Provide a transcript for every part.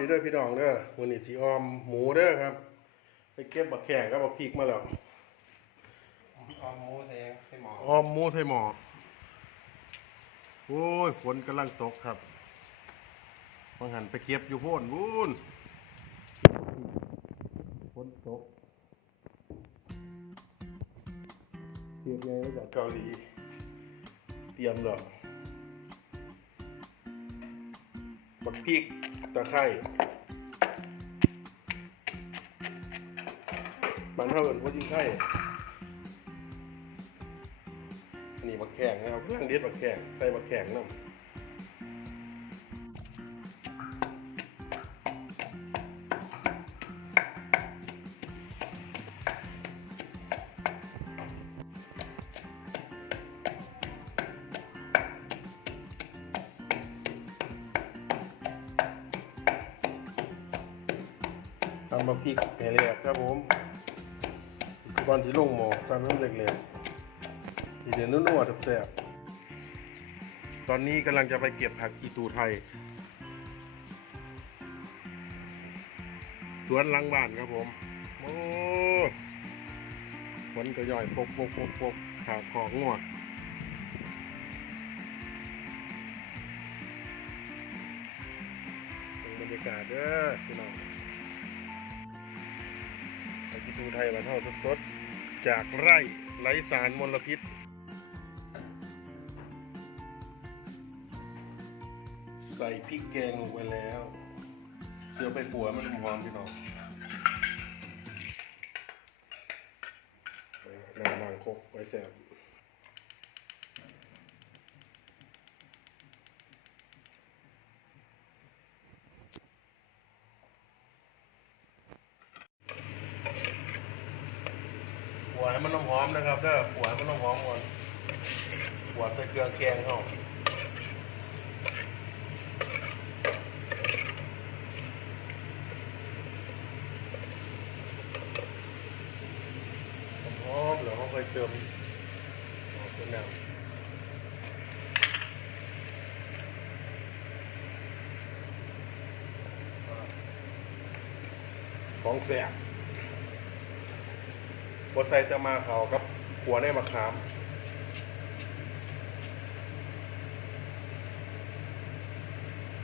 ดีเด้อพี่น้องเด้อวันนี้สีออมหมูเด้อครับ ไปเก็บบักแข่งกับบักพริกมาแล้วออมหมูใส่ใส่หมอออมหมูไทยหมอโอ้ยฝนกำลังตกครับบางหันไปเก็บอยู่โพ่นวูนฝนตกเตรียมไงมาจากเกาหลี เตรียมแล้ว บักพริกตะไคร้มันเท่ากันว่าจริงไข่นี่บักแข่งนะครับเครื่องเด็ดบักแข่งใส่บักแข่งน้ำ ตำบักพริกแห่เรียกครับผมก่อนที่ลงหมอตำน้ำเล็กๆทีเดียวนุ่นๆแซ่บตอนนี้กำลังจะไปเก็บผักอีตูไทย สวนหลังบ้านครับผม โอ้ฝนก็ย่อยปกปกปกปกขาของงวดบรรยากาศเด้อพี่น้อง ตูไทยมานเท่าสดๆจากไร่ไร้สารมลพิษใส่พริกแกงลงไปแล้วเสือไปปัวมันหอมพี่น้องนางนางคกไว้แซ่บขัวให้ มันน้ำหอมนะครับเด้อขัวมันน้ำหอมก่อนขัวใส่เครื่อแกงเข้าหอมๆเดี๋ยวเขาเคยเติมหอมเป็นแนวของแสบ บดใส่จะมาเขากับหัวในมะขาม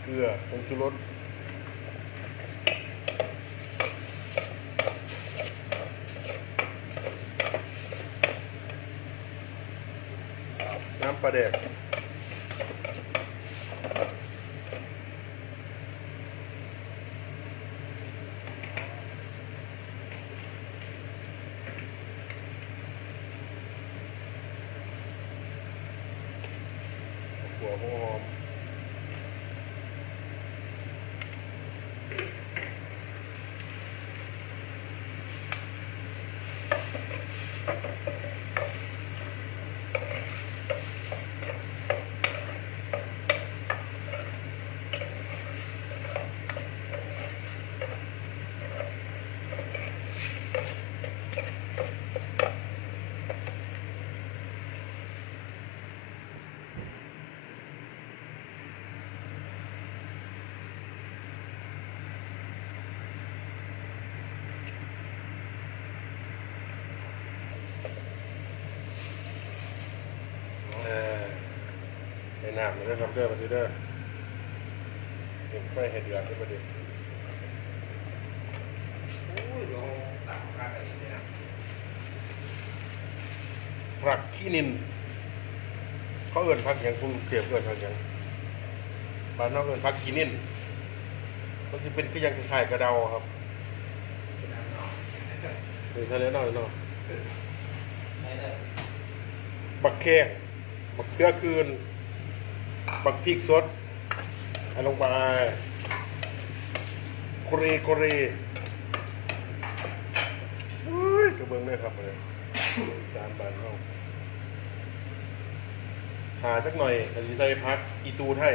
เกลือผงชูรสน้ำปลาแดก หัวหอม เออในน้ำเลยนะครับเด้อมาดูเด้อเห็นไฟเห็ดเดือดขึ้นมาดิโอ้ยเดี๋ยวตักข้าวกันอีกเลยนะผักขี้นิน เขาเอิ้นผักอย่างคุณเก็บเอิ้นผักอย่างบ้านนอกเอิ้นผักขี้นินมันจะเป็นคือยังคล้ายๆกระเดาครับเป็นน้ำหนองหรือทะเลน้อยเนาะได้เลยบักแข้งบักเขือคืน บักพริกสดเอาลงไปโคเรโคเรอุ้ยกระเบื้องเลยครับเลยสามบาทเท่าหาสักหน่อยอันนี้ใส่พักอีตูไทย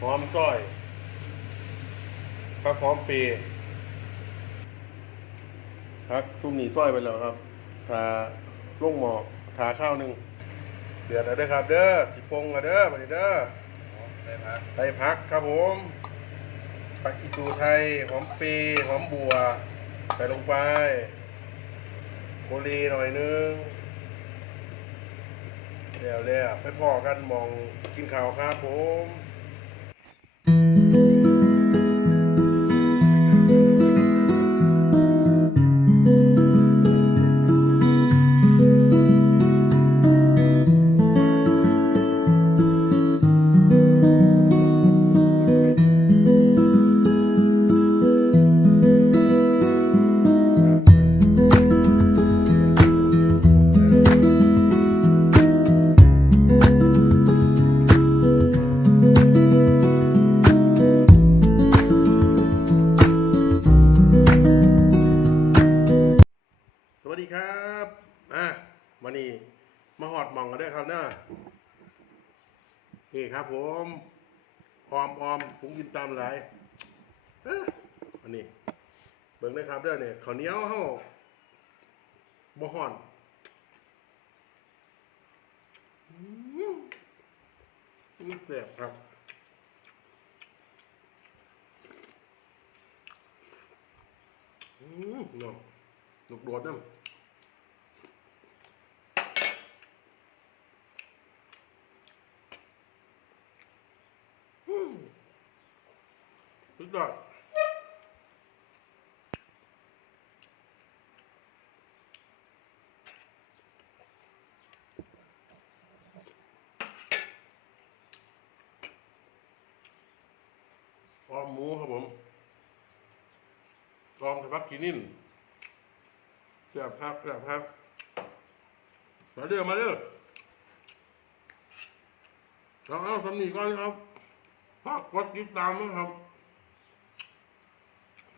หอมซอยพักหอมเปรย์พักซุ่มหนีซอยไปแล้วครับทาลงหมอกทาข้าวหนึ่ง เดือดแล้วเด้อครับ เด้อสิปงแล้วเด้อมาเด้อได้พักได้พักครับผมทผักอีตูไทยหอมเปรย์หอมบัวใส่ลงไปโคลีหน่อยนึงแล้วแล้วไปพอกันมองกินข้าวครับผม ครับ ผมออมออมผมกินตามหลายเอออันนี้ เบิ่งนะครับเด้อเนี่ยข้าวเหนียวเฮาบ่ฮ้อนอืมแซ่บครับอืมเนาะลูกโดดนั่นอืม สุดยอดออมหมูครับผมออมกับพักกินินแซ่บครับแซ่บครับมาเด้อมาเด้อเอาเอาสำนีก่อนครับฝากกดติดตามนะครับ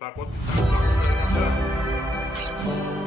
ฝากกดติดตาม